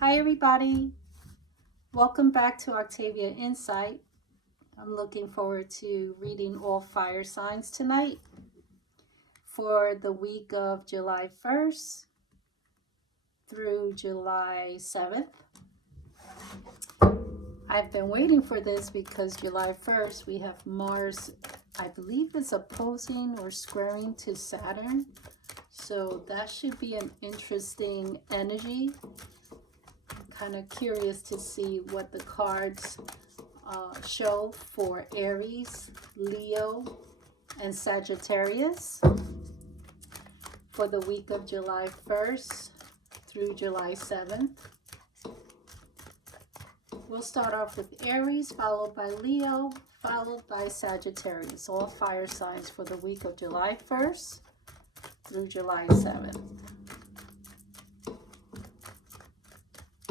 Hi everybody, welcome back to Octavia Insight. I'm looking forward to reading all fire signs tonight for the week of July 1st through July 7th. I've been waiting for this because July 1st we have Mars, I believe is opposing or squaring to Saturn. So that should be an interesting energy. Kind of curious to see what the cards show for Aries, Leo, and Sagittarius for the week of July 1st through July 7th. We'll start off with Aries, followed by Leo, followed by Sagittarius. All fire signs for the week of July 1st through July 7th.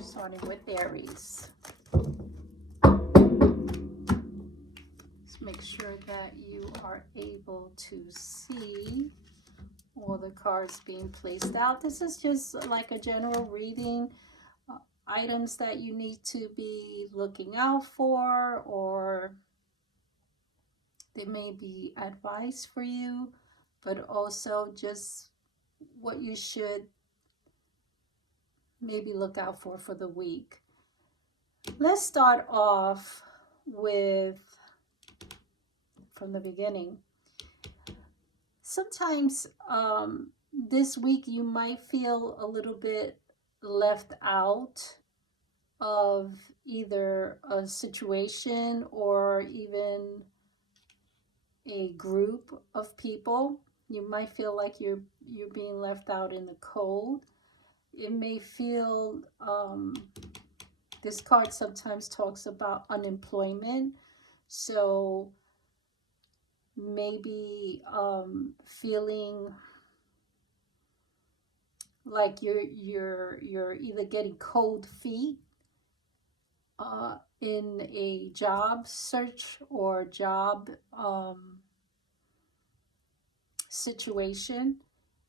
Starting with Aries. Make sure that you are able to see all the cards being placed out. This is just like a general reading, items that you need to be looking out for, or they may be advice for you, but also just what you should maybe look out for the week. Let's start off with from the beginning. Sometimes this week you might feel a little bit left out of either a situation or even a group of people. You might feel like you're being left out in the cold. It may feel this card sometimes talks about unemployment, so maybe feeling like you're either getting cold feet in a job search or job situation,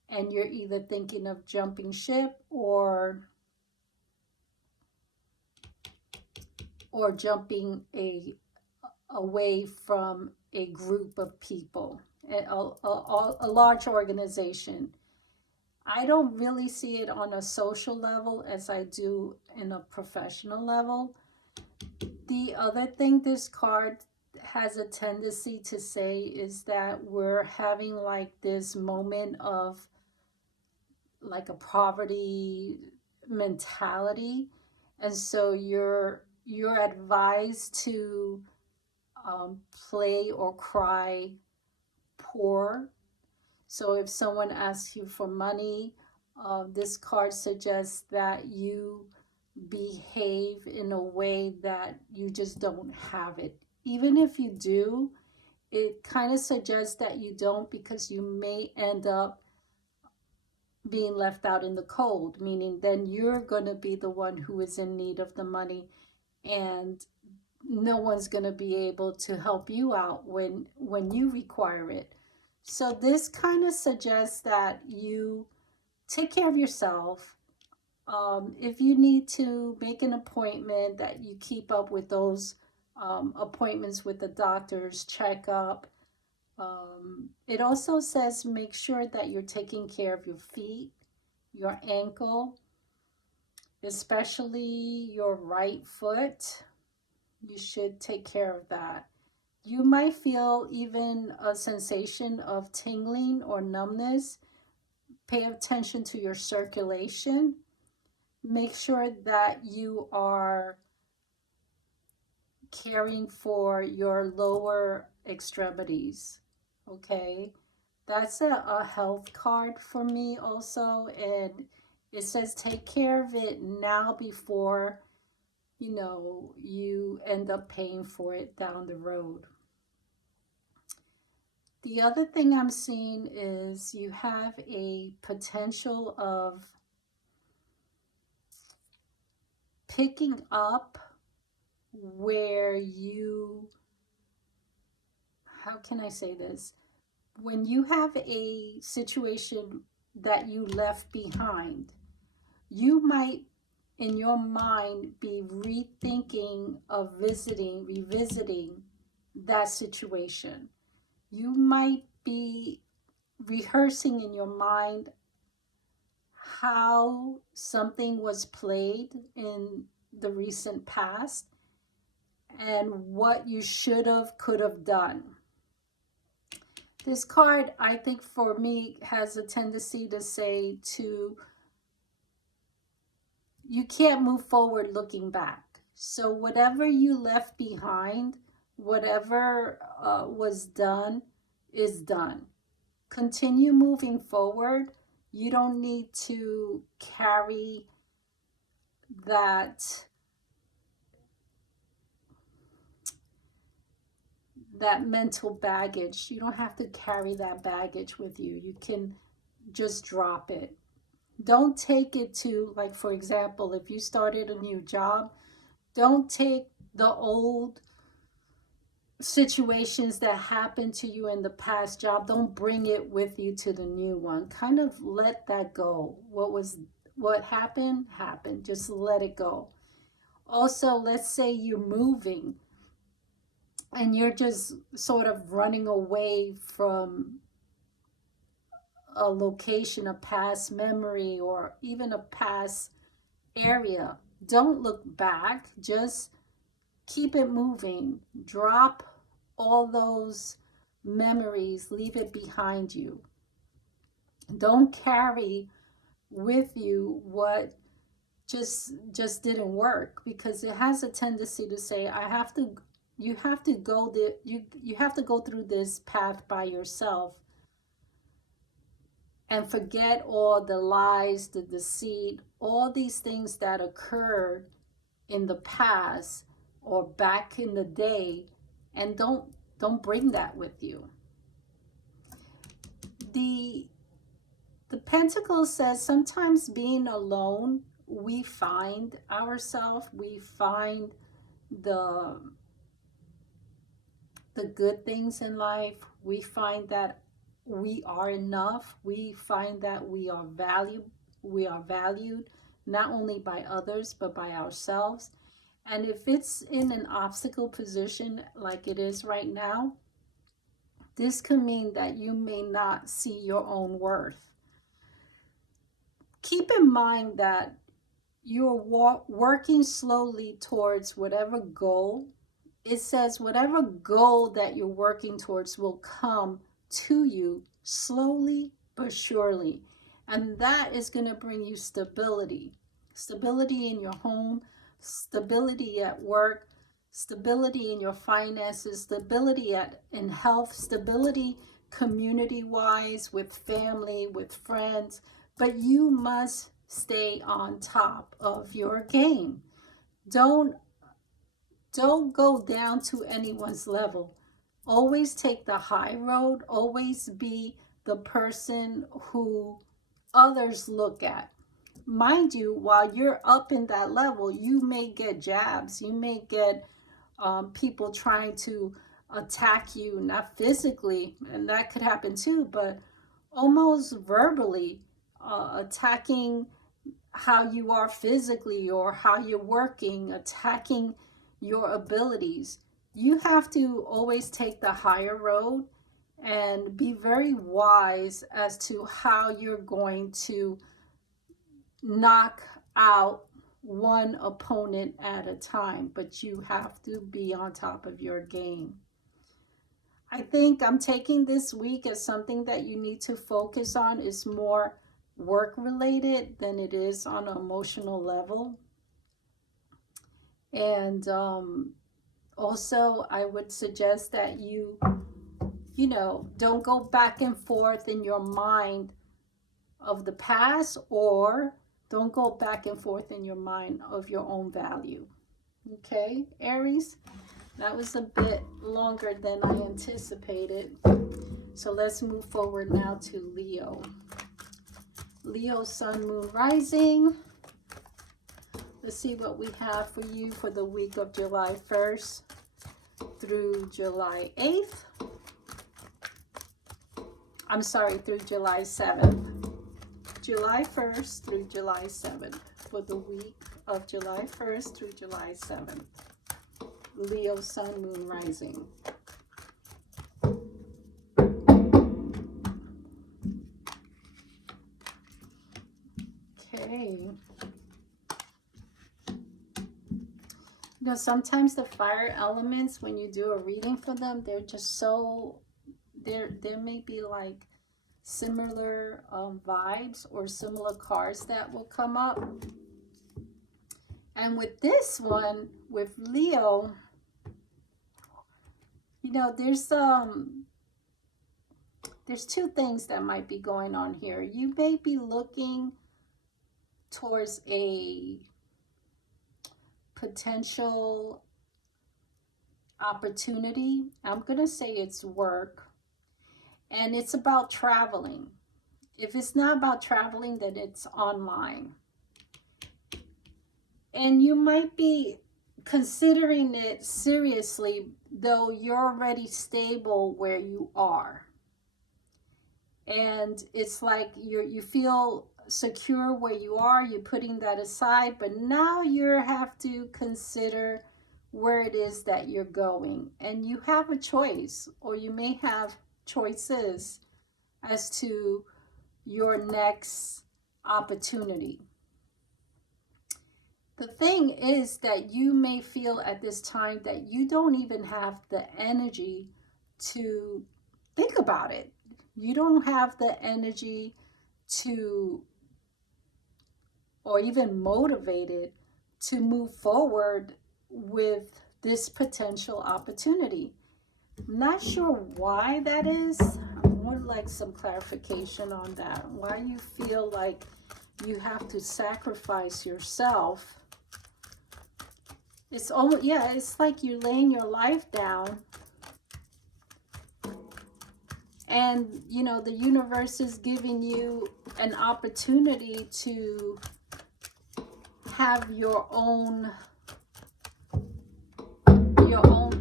and you're either thinking of jumping ship or jumping away from a group of people, a large organization. I don't really see it on a social level as I do in a professional level. The other thing this card has a tendency to say is that we're having like this moment of like a poverty mentality, and so you're advised to play or cry poor. So if someone asks you for money, this card suggests that you behave in a way that you just don't have it. Even if you do, it kind of suggests that you don't, because you may end up being left out in the cold, meaning then you're going to be the one who is in need of the money, and no one's going to be able to help you out when you require it. So this kind of suggests that you take care of yourself. If you need to make an appointment, that you keep up with those appointments with the doctor's checkup. It also says make sure that you're taking care of your feet, your ankle, especially your right foot. You should take care of that. You might feel even a sensation of tingling or numbness. Pay attention to your circulation. Make sure that you are caring for your lower extremities. Okay, that's a health card for me also, and it says take care of it now before you end up paying for it down the road. The other thing I'm seeing is you have a potential of picking up where you, how can I say this? When you have a situation that you left behind, you might in your mind be rethinking of revisiting that situation. You might be rehearsing in your mind how something was played in the recent past and what you should have, could have done. This card, I think for me, has a tendency to say you can't move forward looking back. So whatever you left behind, whatever was done, is done. Continue moving forward. You don't need to carry that mental baggage. You don't have to carry that baggage with you. You can just drop it. Don't take it to, like, for example, if you started a new job, don't take the old situations that happened to you in the past job, don't bring it with you to the new one. Kind of let that go. What happened happened. Just let it go. Also, let's say you're moving and you're just sort of running away from a location, a past memory, or even a past area. Don't look back. Just keep it moving. Drop all those memories. Leave it behind you. Don't carry with you what just didn't work, because it has a tendency to say, you have to go through this path by yourself and forget all the lies, the deceit, all these things that occurred in the past or back in the day, and don't bring that with you. The Pentacle says sometimes being alone, we find ourselves, we find the good things in life. We find that we are enough. We find that we are valued not only by others but by ourselves. And if it's in an obstacle position like it is right now, this could mean that you may not see your own worth. Keep in mind that you're working slowly towards whatever goal. It says whatever goal that you're working towards will come to you slowly but surely. And that is going to bring you stability. Stability in your home, stability at work, stability in your finances, stability in health, stability community-wise, with family, with friends. But you must stay on top of your game. Don't go down to anyone's level. Always take the high road. Always be the person who others look at. Mind you, while you're up in that level, you may get jabs. You may get people trying to attack you, not physically, and that could happen too, but almost verbally attacking how you are physically or how you're working, attacking your abilities. You have to always take the higher road and be very wise as to how you're going to knock out one opponent at a time, but you have to be on top of your game. I think I'm taking this week as something that you need to focus on is more work related than it is on an emotional level. And also I would suggest that you don't go back and forth in your mind of the past, or don't go back and forth in your mind of your own value. Okay, Aries, that was a bit longer than I anticipated. So let's move forward now to Leo. Leo, Sun, Moon, Rising. Let's see what we have for you for the week of July 1st through July 8th. I'm sorry, through July 7th. July 1st through July 7th. for the week of July 1st through July 7th. Leo, Sun, Moon, Rising. Okay. You know, sometimes the fire elements, when you do a reading for them, they're just so, there may be like similar vibes or similar cards that will come up. And with this one, with Leo, you know, there's two things that might be going on here. You may be looking towards a potential opportunity. I'm going to say it's work. And it's about traveling. If it's not about traveling, then it's online. And you might be considering it seriously, though you're already stable where you are. And it's like you feel secure where you are, you're putting that aside, but now you have to consider where it is that you're going. And you have a choice, or you may have choices as to your next opportunity. The thing is that you may feel at this time that you don't even have the energy to think about it. You don't have the energy to, or even motivated to move forward with this potential opportunity. I'm not sure why that is. I would like some clarification on that. Why you feel like you have to sacrifice yourself. It's almost, yeah, it's like you're laying your life down. And, you know, the universe is giving you an opportunity to have your own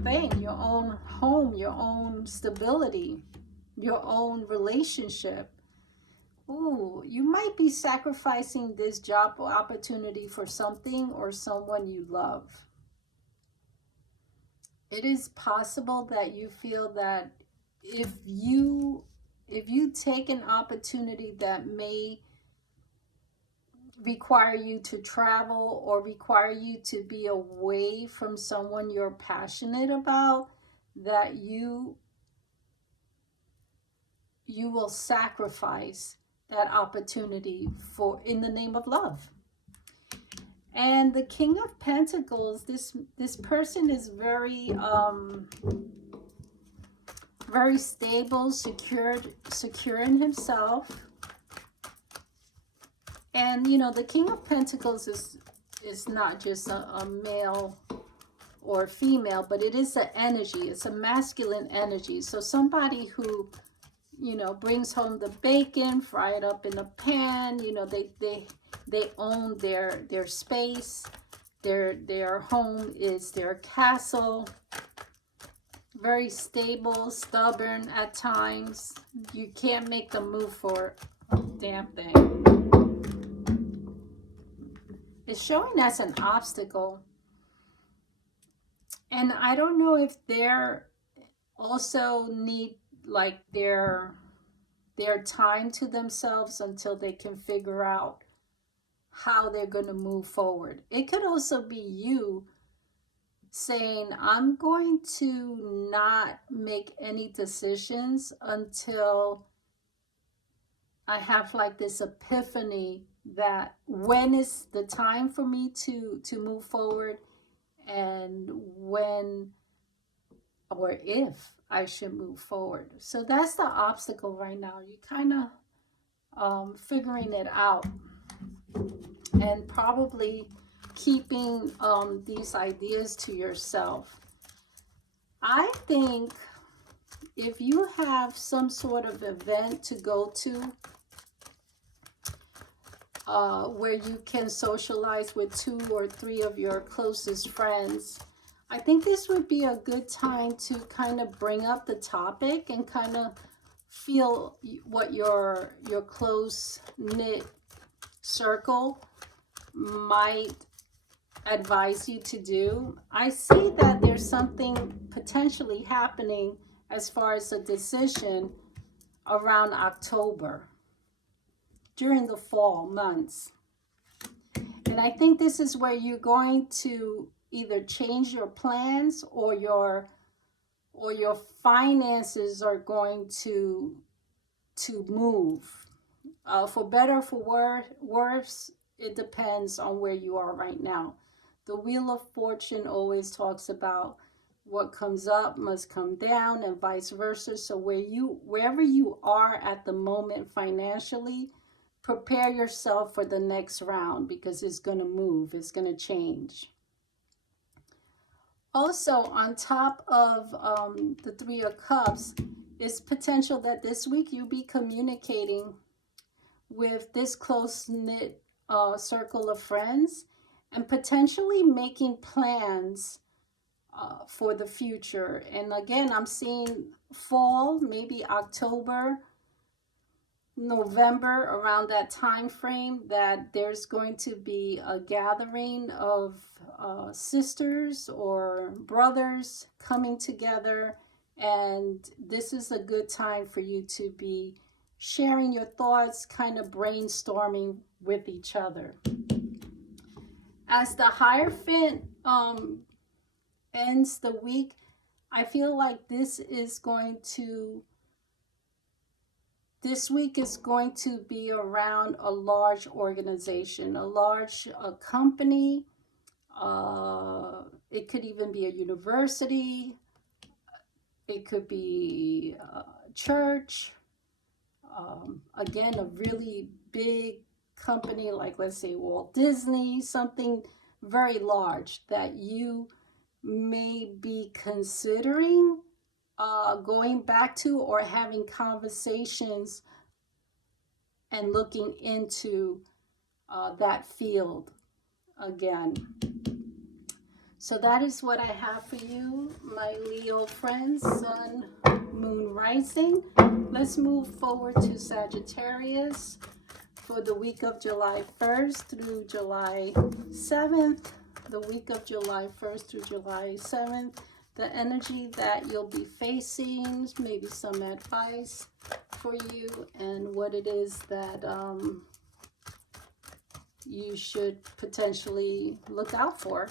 thing, your own home, your own stability, your own relationship. Ooh, you might be sacrificing this job or opportunity for something or someone you love. It is possible that you feel that if you take an opportunity that may require you to travel or require you to be away from someone you're passionate about, that you will sacrifice that opportunity for in the name of love. And the King of Pentacles, this person is very very stable, secure in himself. And you know, the King of Pentacles is not just a male or female, but it is an energy. It's a masculine energy. So somebody who, you know, brings home the bacon, fry it up in a pan. You know, they own their space. Their home is their castle. Very stable, stubborn at times. You can't make them move for a damn thing. It's showing as an obstacle. And I don't know if they're also need like their time to themselves until they can figure out how they're going to move forward. It could also be you saying, I'm going to not make any decisions until I have like this epiphany that when is the time for me to move forward, and when or if I should move forward. So that's the obstacle right now. You kind of figuring it out, and probably keeping these ideas to yourself. I think if you have some sort of event to go to where you can socialize with 2 or 3 of your closest friends, I think this would be a good time to kind of bring up the topic and kind of feel what your close-knit circle might advise you to do. I see that there's something potentially happening as far as a decision around October, during the fall months. And I think this is where you're going to either change your plans, or your finances are going to move. For better or for worse, it depends on where you are right now. The Wheel of Fortune always talks about what comes up must come down, and vice versa. So wherever you are at the moment financially, prepare yourself for the next round, because it's going to move, it's going to change. Also, on top of the Three of Cups, is potential that this week you'll be communicating with this close-knit circle of friends, and potentially making plans for the future. And again, I'm seeing fall, maybe October, November, around that time frame, that there's going to be a gathering of sisters or brothers coming together, and this is a good time for you to be sharing your thoughts, kind of brainstorming with each other. As the Hierophant ends the week, I feel like this week is going to be around a large organization, a large company. It could even be a university. It could be a church. Again, a really big company, like let's say Walt Disney, something very large that you may be considering going back to, or having conversations and looking into that field again. So that is what I have for you, my Leo friends, Sun, Moon, Rising. Let's move forward to Sagittarius for the week of July 1st through July 7th. The week of July 1st through July 7th. The energy that you'll be facing, maybe some advice for you, and what it is that you should potentially look out for.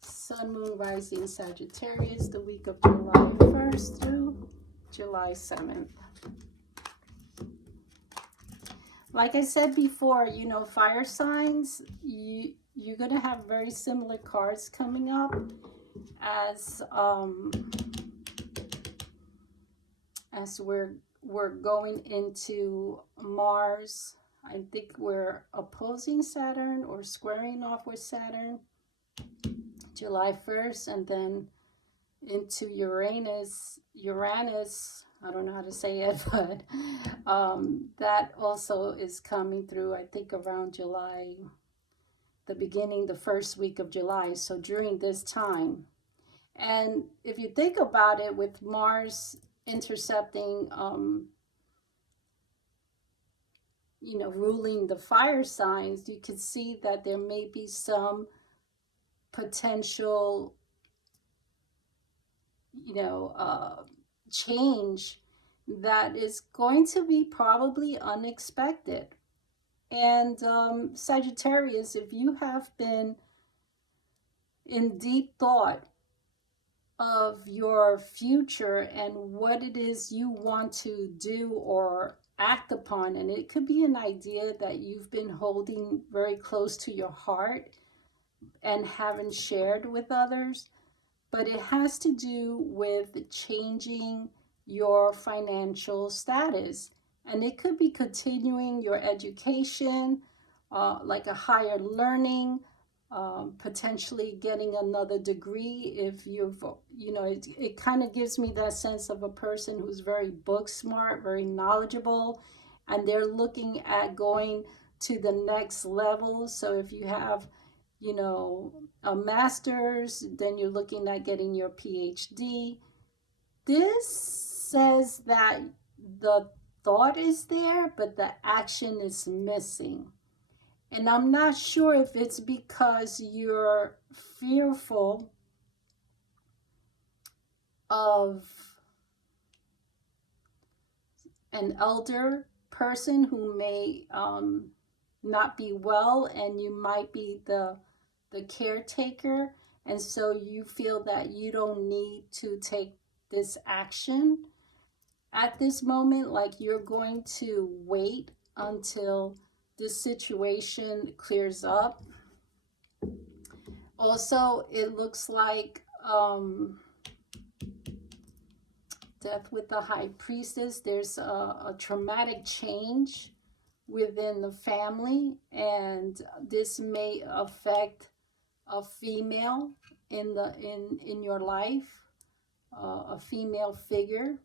Sun, Moon, Rising, Sagittarius, the week of July 1st through July 7th. Like I said before, you know, fire signs, you're going to have very similar cards coming up as we're going into Mars. I think we're opposing Saturn or squaring off with Saturn July 1st, and then into Uranus, I don't know how to say it, but that also is coming through, I think around July, the first week of July, so during this time. And if you think about it, with Mars intercepting, you know, ruling the fire signs, you could see that there may be some potential, you know, change that is going to be probably unexpected. And Sagittarius, if you have been in deep thought of your future and what it is you want to do or act upon, and it could be an idea that you've been holding very close to your heart and haven't shared with others, but it has to do with changing your financial status. And it could be continuing your education, like a higher learning, potentially getting another degree if you've, you know, it kind of gives me that sense of a person who's very book smart, very knowledgeable, and they're looking at going to the next level. So if you have, you know, a master's, then you're looking at getting your PhD. This says that the thought is there, but the action is missing. And I'm not sure if it's because you're fearful of an elder person who may not be well, and you might be the caretaker, and so you feel that you don't need to take this action at this moment, like you're going to wait until this situation clears up. Also, it looks like death with the high priestess. There's a traumatic change within the family, and this may affect a female in your life, a female figure.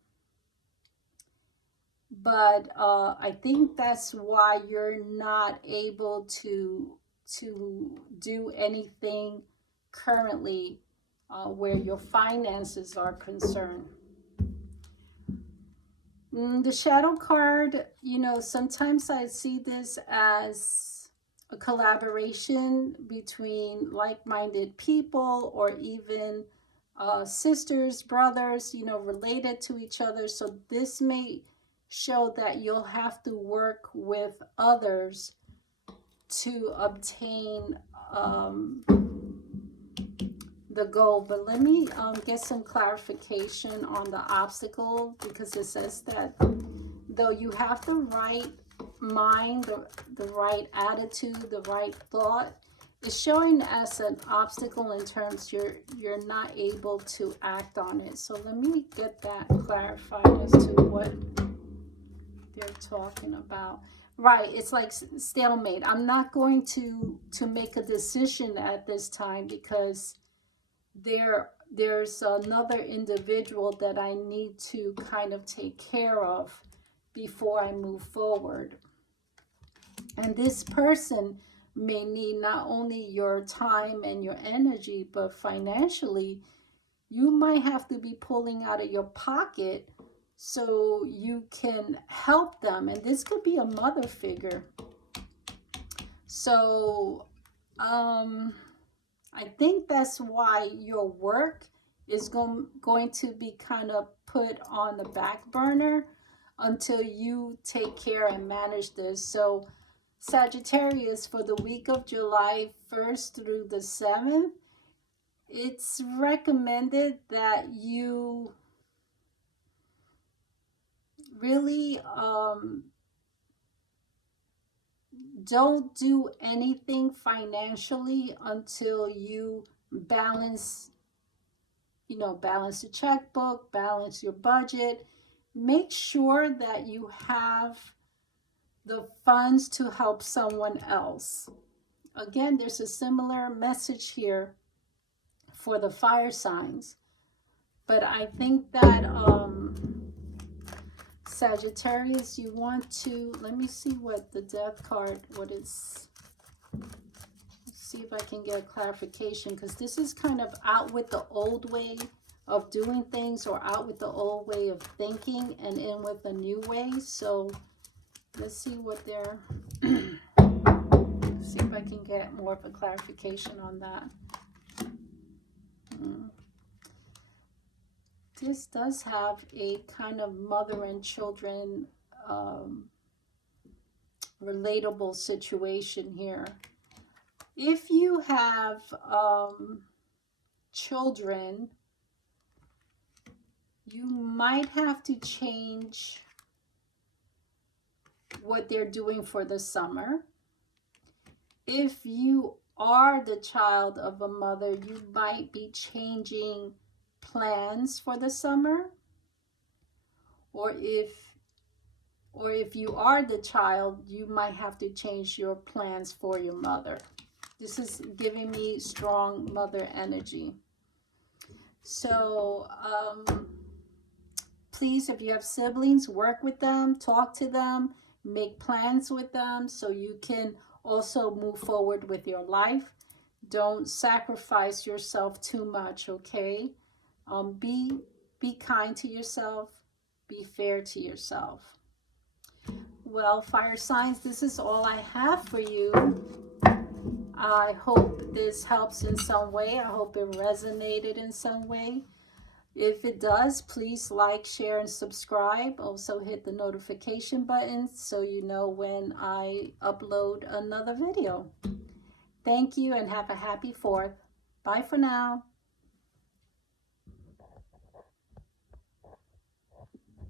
But I think that's why you're not able to do anything currently where your finances are concerned. The shadow card, you know, sometimes I see this as a collaboration between like-minded people, or even sisters, brothers, you know, related to each other. So this may show that you'll have to work with others to obtain the goal. But let me get some clarification on the obstacle, because it says that though you have the right mind, the right attitude, the right thought, it's showing as an obstacle in terms you're not able to act on it. So let me get that clarified as to what they're talking about. Right, it's like stalemate. I'm not going to make a decision at this time, because there's another individual that I need to kind of take care of before I move forward. And this person may need not only your time and your energy, but financially, you might have to be pulling out of your pocket so you can help them. And this could be a mother figure. So, I think that's why your work is going to be kind of put on the back burner until you take care and manage this. So Sagittarius, for the week of July 1st through the 7th, it's recommended that you really don't do anything financially until you balance, you know, balance the checkbook, balance your budget. Make sure that you have the funds to help someone else. Again, there's a similar message here for the fire signs. But I think that Sagittarius, you want to, let me see what the death card, what is, let's see if I can get a clarification, because this is kind of out with the old way of doing things, or out with the old way of thinking and in with a new way. So let's see what they're, see if I can get more of a clarification on that. This does have a kind of mother and children relatable situation here. If you have children, you might have to change what they're doing for the summer. If you are the child of a mother, you might be changing plans for the summer. Or if you are the child, you might have to change your plans for your mother. This is giving me strong mother energy. So please, if you have siblings, work with them, talk to them, make plans with them so you can also move forward with your life. Don't sacrifice yourself too much, okay? Be kind to yourself. Be fair to yourself. Well, fire signs, this is all I have for you. I hope this helps in some way. I hope it resonated in some way. If it does, please like, share, and subscribe. Also hit the notification button so you know when I upload another video. Thank you and have a happy 4th. Bye for now.